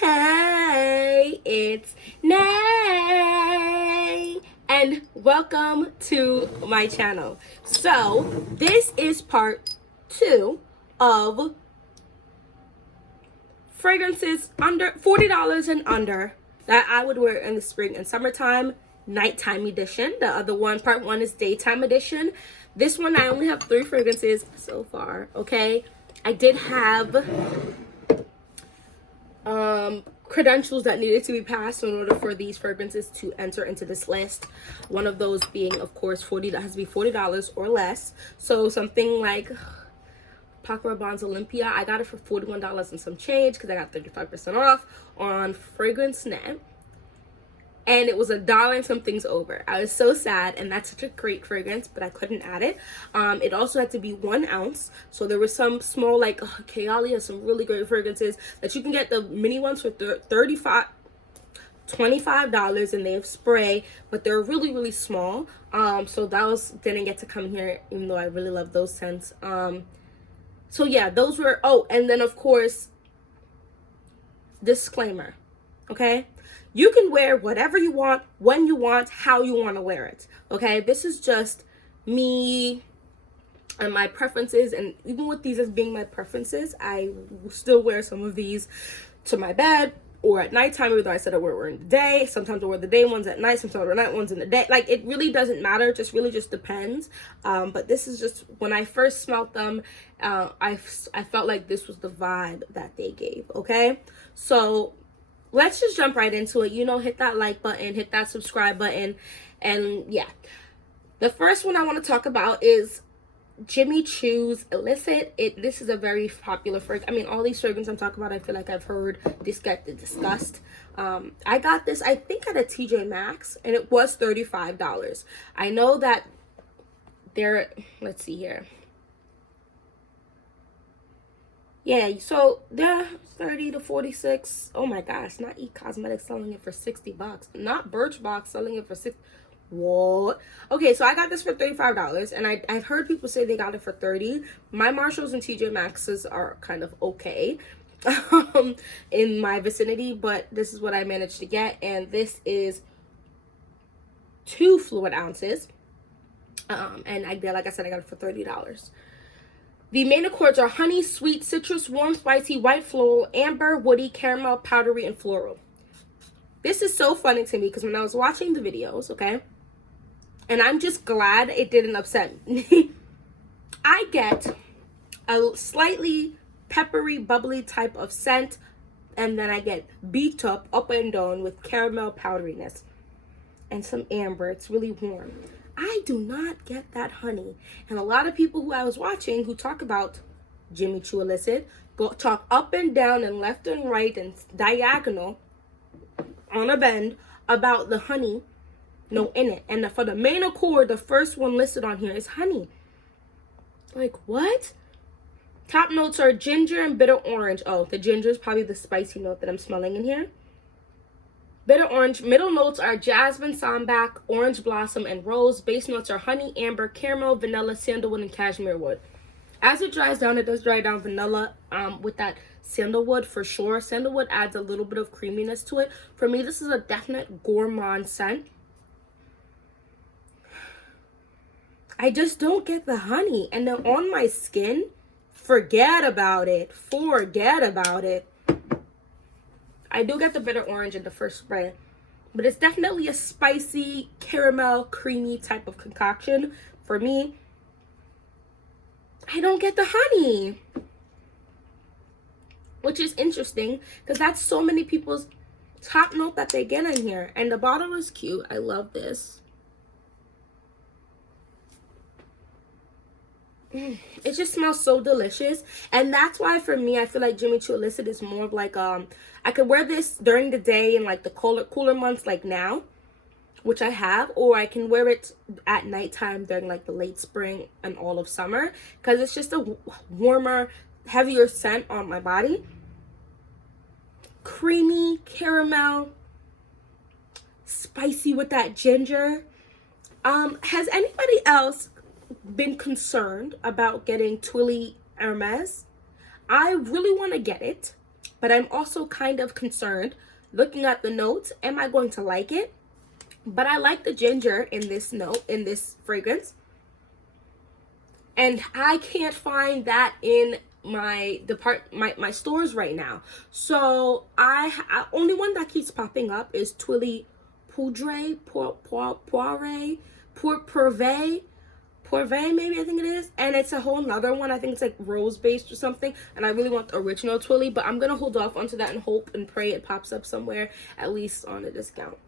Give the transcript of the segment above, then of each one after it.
Hey, it's Nay, and welcome to my channel. So, this is part 2 of fragrances under $40 and under that I would wear in the spring and summertime, nighttime edition. The other one, part 1, is daytime edition. This one, I only have 3 fragrances so far, okay? I did have credentials that needed to be passed in order for these fragrances to enter into this list. One of those being, of course, that has to be $40 or less. So something like Paco Rabanne's Olympia, I got it for $41 and some change because I got 35% off on FragranceNet. And it was $1 and some things over. I was so sad, and that's such a great fragrance, but I couldn't add it. It also had to be 1 ounce. So there was some small, like, Kayali has some really great fragrances that you can get the mini ones for $25, and they have spray, but they're really, really small. So those didn't get to come here, even though I really love those scents. So yeah, those were, and then of course, disclaimer, okay? You can wear whatever you want, when you want, how you want to wear it, okay? This is just me and my preferences, and even with these as being my preferences, I still wear some of these to my bed or at nighttime, even though I said I wear in the day. Sometimes I wear the day ones at night, sometimes I wear night ones in the day. Like, it really doesn't matter, it just really just depends. But this is just, when I first smelled them, I felt like this was the vibe that they gave, okay? So let's just jump right into it. Hit that like button, hit that subscribe button, and yeah. The first one I want to talk about is Jimmy Choo's Illicit. This is a very popular fragrance. I mean, all these fragrances I'm talking about, I feel like I've heard this get discussed. I got this, I think, at a TJ Maxx, and it was $35. I know that let's see here. Yeah, so they're 30 to 46. Oh my gosh, not E-Cosmetics selling it for $60. Not Birchbox selling it for $6. What? Okay, so I got this for $35, and I've heard people say they got it for $30. My Marshalls and TJ Maxx's are kind of okay in my vicinity, but this is what I managed to get, and this is 2 fluid ounces. And like I said, I got it for $30. The main accords are honey, sweet, citrus, warm, spicy, white, floral, amber, woody, caramel, powdery, and floral. This is so funny to me because when I was watching the videos, okay, and I'm just glad it didn't upset me. I get a slightly peppery, bubbly type of scent, and then I get beat up and down with caramel powderiness and some amber. It's really warm. I do not get that honey. And a lot of people who I was watching who talk about Jimmy Choo Illicit talk up and down and left and right and diagonal on a bend about the honey in it. And for the main accord, the first one listed on here is honey. Like, what? Top notes are ginger and bitter orange. Oh, the ginger is probably the spicy note that I'm smelling in here. Bitter orange. Middle notes are jasmine, sambac, orange blossom, and rose. Base notes are honey, amber, caramel, vanilla, sandalwood, and cashmere wood. As it dries down, it does dry down vanilla with that sandalwood for sure. Sandalwood adds a little bit of creaminess to it. For me, this is a definite gourmand scent. I just don't get the honey. And then on my skin, forget about it. Forget about it. I do get the bitter orange in the first spray, but it's definitely a spicy, caramel, creamy type of concoction. For me, I don't get the honey, which is interesting because that's so many people's top note that they get in here. And the bottle is cute. I love this. It just smells so delicious, and that's why for me I feel like Jimmy Choo Illicit is more of like I could wear this during the day in like the cooler months like now, which I have, or I can wear it at nighttime during like the late spring and all of summer because it's just a warmer, heavier scent on my body. Creamy caramel, spicy with that ginger. Has anybody else been concerned about getting Twilly Hermes? I really want to get it. but I'm also kind of concerned looking at the notes. Am I going to like it? But I like the ginger in this fragrance. And I can't find that in my stores right now. So I only one that keeps popping up is Twilly Poudre, Poirvé, maybe I think it is. And it's a whole nother one. I think it's like rose based or something. And I really want the original Twilly, but I'm gonna hold off onto that and hope and pray it pops up somewhere, at least on a discount.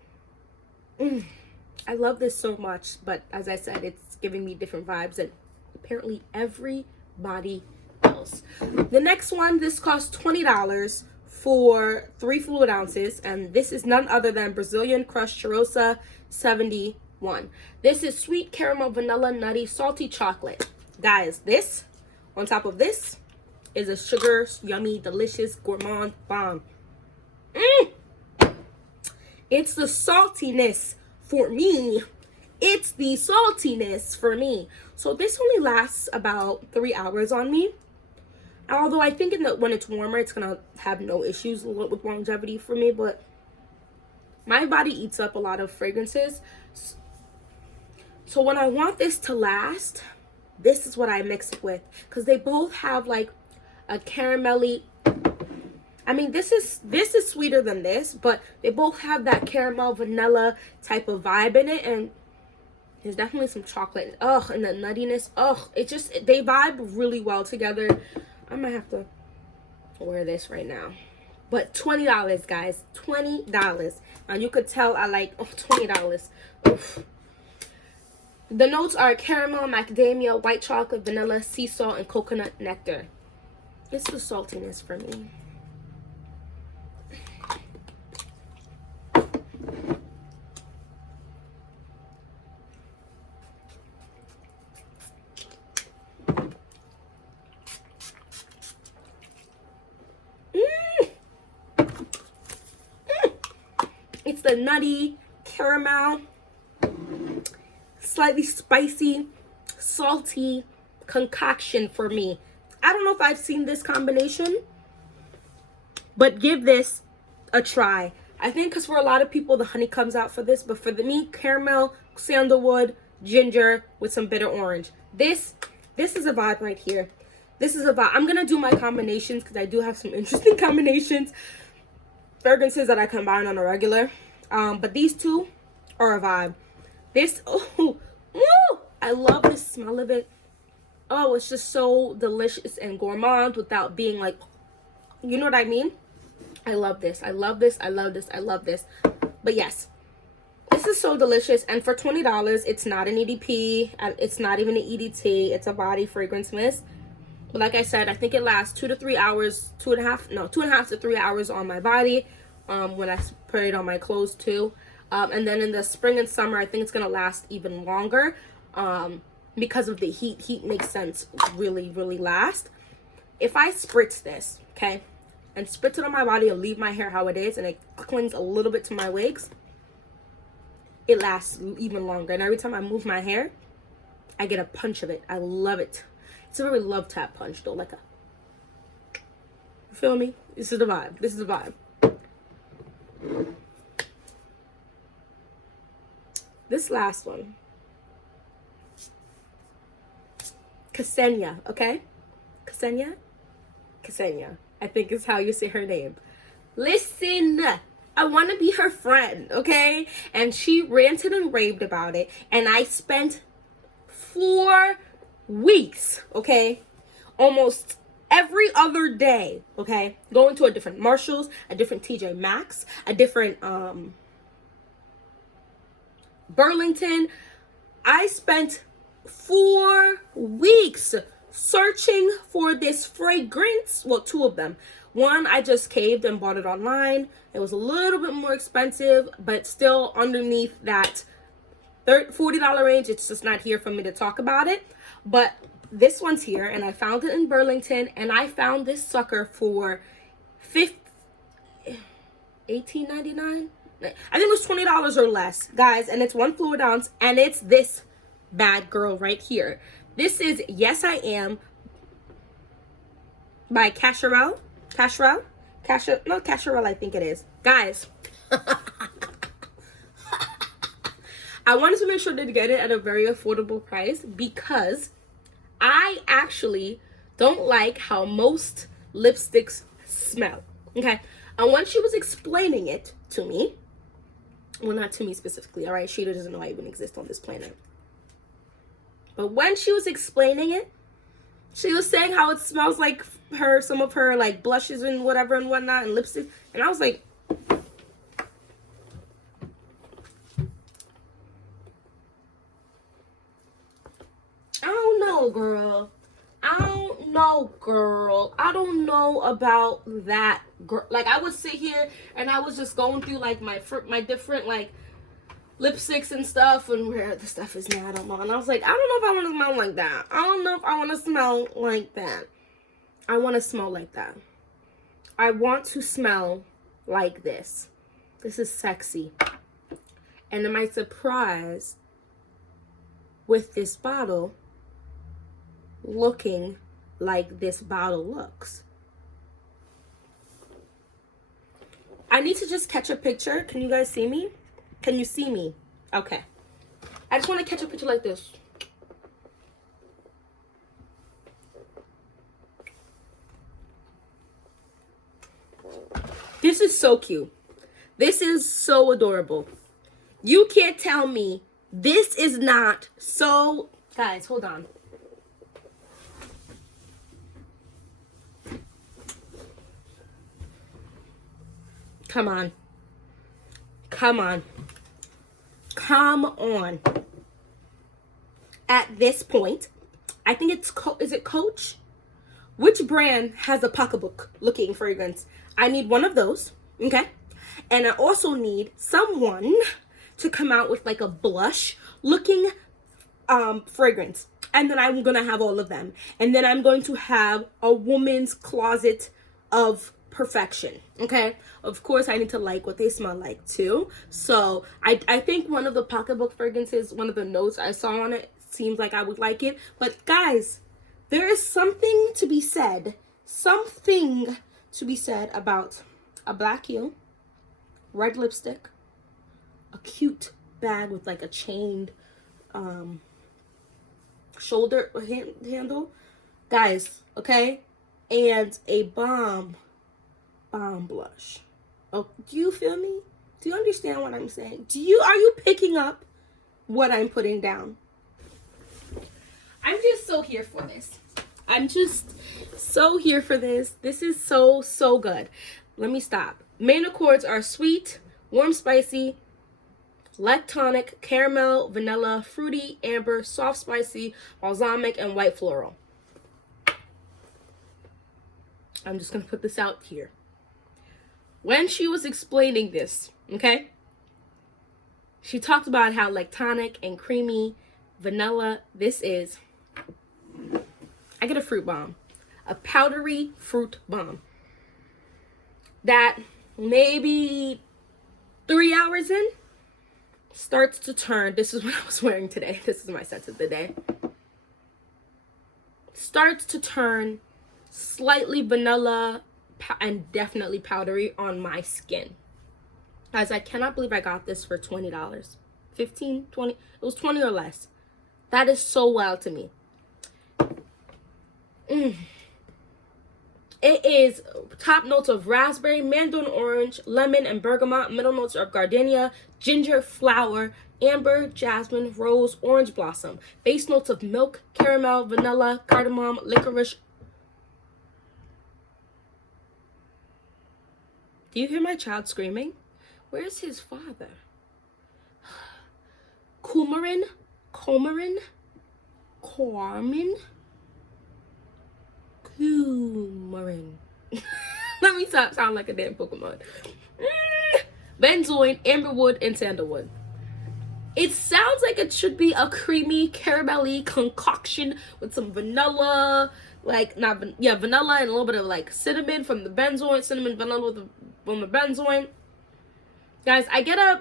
I love this so much, but as I said, it's giving me different vibes and apparently everybody else. The next one, this costs $20 for 3 fluid ounces, and this is none other than Brazilian Crushed Cheirosa 71. This is sweet caramel, vanilla, nutty, salty chocolate. Guys, this on top of this is a sugar, yummy, delicious, gourmand bomb. It's the saltiness for me. It's the saltiness for me. So this only lasts about 3 hours on me. Although I think when it's warmer, it's going to have no issues with longevity for me. But my body eats up a lot of fragrances. So when I want this to last, this is what I mix it with. Because they both have like a caramelly... I mean, this is sweeter than this. But they both have that caramel vanilla type of vibe in it. And there's definitely some chocolate. And the nuttiness. They vibe really well together. I might have to wear this right now. But $20, guys. $20. Now, you could tell I like, $20. Oof. The notes are caramel, macadamia, white chocolate, vanilla, sea salt, and coconut nectar. It's the saltiness for me. It's the nutty caramel, slightly spicy, salty concoction for me. I don't know if I've seen this combination, but give this a try. I think because for a lot of people, the honey comes out for this, but for me, caramel, sandalwood, ginger with some bitter orange. This is a vibe right here. This is a vibe. I'm going to do my combinations because I do have some interesting combinations. Fragrances that I combine on a regular. But these two are a vibe. This, I love the smell of it. Oh, it's just so delicious and gourmand without being like, you know what I mean? I love this. I love this. I love this. I love this. But yes, this is so delicious. And for $20, it's not an EDP. It's not even an EDT. It's a body fragrance mist. But like I said, I think it lasts 2 to 3 hours, 2.5 to 3 hours on my body. When I spray it on my clothes too. And then in the spring and summer, I think it's going to last even longer. Because of the heat. Heat makes sense really, really last. If I spritz this, okay, and spritz it on my body and leave my hair how it is, and it clings a little bit to my wigs, it lasts even longer. And every time I move my hair, I get a punch of it. I love it. It's a very love tap punch though, like a, you feel me? This is the vibe. This is the vibe. This last one, Ksenia, okay? Ksenia, I think is how you say her name. Listen, I want to be her friend, okay? And she ranted and raved about it, and I spent 4 weeks, okay, almost every other day, okay, going to a different Marshalls, a different TJ Maxx, a different Burlington. I spent 4 weeks searching for this fragrance. Well, 2 of them. One, I just caved and bought it online. It was a little bit more expensive, but still underneath that $40 range. It's just not here for me to talk about it. But this one's here, and I found it in Burlington, and I found this sucker for $18.99. I think it was $20 or less, guys, and it's 1 fluid ounce, and it's this bad girl right here. This is Yes I Am by Cacharel. Casuarella, I think it is. Guys, I wanted to make sure to get it at a very affordable price because I actually don't like how most lipsticks smell. Okay, and when she was explaining it to me, well, not to me specifically, all right? Sheeta doesn't know I even exist on this planet. But when she was explaining it, she was saying how it smells like some of her like blushes and whatever and whatnot and lipstick. And I was like, I don't know, girl. I don't know about that, girl. Like, I would sit here and I was just going through like my different like lipsticks and stuff and where the stuff is now. And I was like, I don't know if I want to smell like that. I don't know if I want to smell like that. I want to smell like that. I want to smell like this. This is sexy. And to my surprise, with this bottle looking like this bottle looks. I need to just catch a picture. Can you guys see me? Can you see me? Okay. I just want to catch a picture like this. This is so cute. This is so adorable. You can't tell me this is not so... Guys, hold on. Come on. Come on. Come on. At this point, I think it's... Is it Coach? Which brand has a pocketbook looking fragrance? I need one of those, okay? And I also need someone to come out with like a blush looking fragrance. And then I'm gonna have all of them. And then I'm going to have a woman's closet of perfection, okay? Of course, I need to like what they smell like too. So I think one of the pocketbook fragrances, one of the notes I saw on it, seems like I would like it. But guys, there is something to be said about a black heel, red lipstick, a cute bag with like a chained shoulder handle, guys, okay, and a bomb blush. Oh, do you feel me? Do you understand what I'm saying? Are you picking up what I'm putting down? I'm just so here for this. I'm just so here for this. This is so, so good. Let me stop. Main accords are sweet, warm, spicy, lactonic, caramel, vanilla, fruity, amber, soft, spicy, balsamic, and white floral. I'm just going to put this out here. When she was explaining this, okay, she talked about how lactonic and creamy vanilla this is. I get a fruit bomb, a powdery fruit bomb that maybe 3 hours in starts to turn. This is what I was wearing today. This is my scent of the day. Starts to turn slightly vanilla and definitely powdery on my skin. Guys, I cannot believe I got this for $20. 15, 20. It was 20 or less. That is so wild to me. It is top notes of raspberry, mandarin orange, lemon, and bergamot. Middle notes are gardenia, ginger, flower, amber, jasmine, rose, orange blossom. Base notes of milk, caramel, vanilla, cardamom, licorice. Do you hear my child screaming? Where's his father? Coumarin. Let me stop sound like a damn Pokemon. Benzoin, amberwood, and sandalwood. It sounds like it should be a creamy, caramelly concoction with some vanilla, vanilla and a little bit of like cinnamon from the benzoin, vanilla from the benzoin. Guys, I get a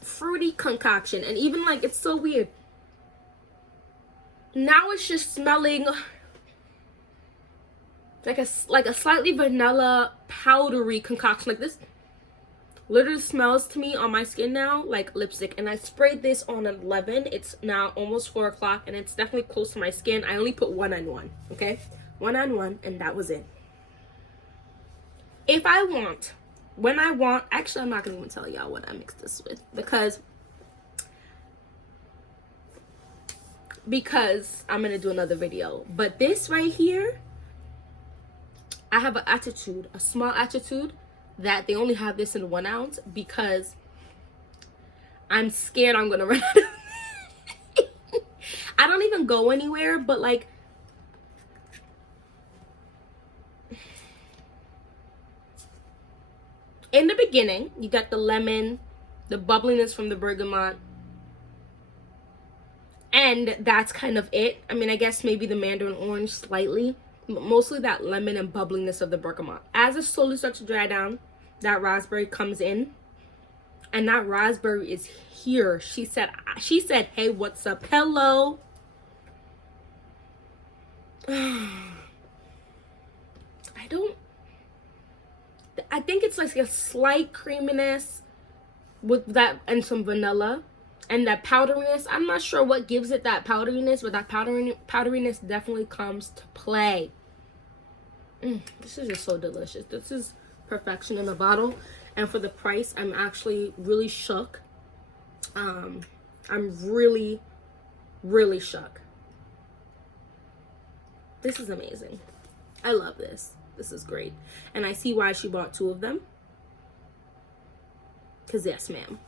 fruity concoction, and even like it's so weird. Now it's just smelling like a slightly vanilla powdery concoction. Like this literally smells to me on my skin now like lipstick. And I sprayed this on 11. It's now almost 4 o'clock and it's definitely close to my skin. I only put one on one, okay? One on one, and that was it. If I want, when I want, actually I'm not gonna even tell y'all what I mixed this with because I'm gonna do another video. But this right here, I have an attitude, a small attitude, that they only have this in 1 ounce because I'm scared I'm gonna run out of it. I don't even go anywhere, but like, in the beginning, you got the lemon, the bubbliness from the bergamot, and that's kind of it. I mean, I guess maybe the mandarin orange slightly, but mostly that lemon and bubbliness of the bergamot. As it slowly starts to dry down, that raspberry comes in, and that raspberry is here. She said, hey, what's up? Hello. I think it's like a slight creaminess with that and some vanilla and that powderiness. I'm not sure what gives it that powderiness, but that powderiness definitely comes to play. This is just so delicious. This is perfection in a bottle, and for the price, I'm actually really shook. I'm really shook. This is amazing. I love this. This is great, and I see why she bought 2 of them, because yes ma'am,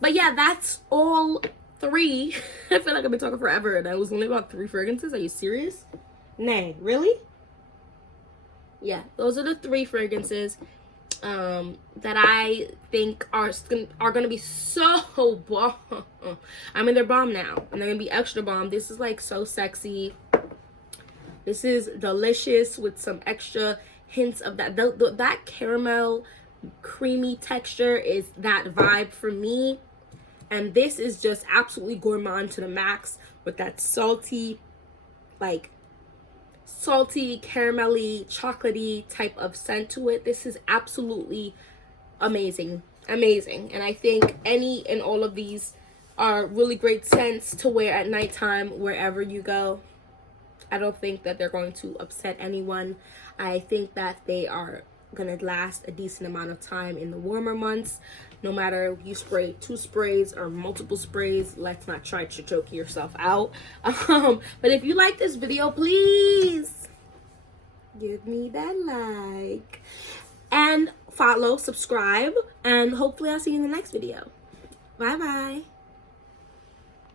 but yeah, that's all 3. I feel like I've been talking forever and I was only about 3 fragrances. Are you serious? Nay, really? Yeah, those are the 3 fragrances that I think are gonna be so bomb. I mean, they're bomb now, and they're gonna be extra bomb. This is like so sexy. This is delicious with some extra hints of that. That caramel creamy texture is that vibe for me. And this is just absolutely gourmand to the max with that salty, caramelly, chocolatey type of scent to it. This is absolutely amazing. Amazing. And I think any and all of these are really great scents to wear at nighttime wherever you go. I don't think that they're going to upset anyone. I think that they are going to last a decent amount of time in the warmer months. No matter if you spray 2 sprays or multiple sprays, let's not try to choke yourself out. But if you like this video, please give me that like and follow, subscribe, and hopefully I'll see you in the next video. Bye bye.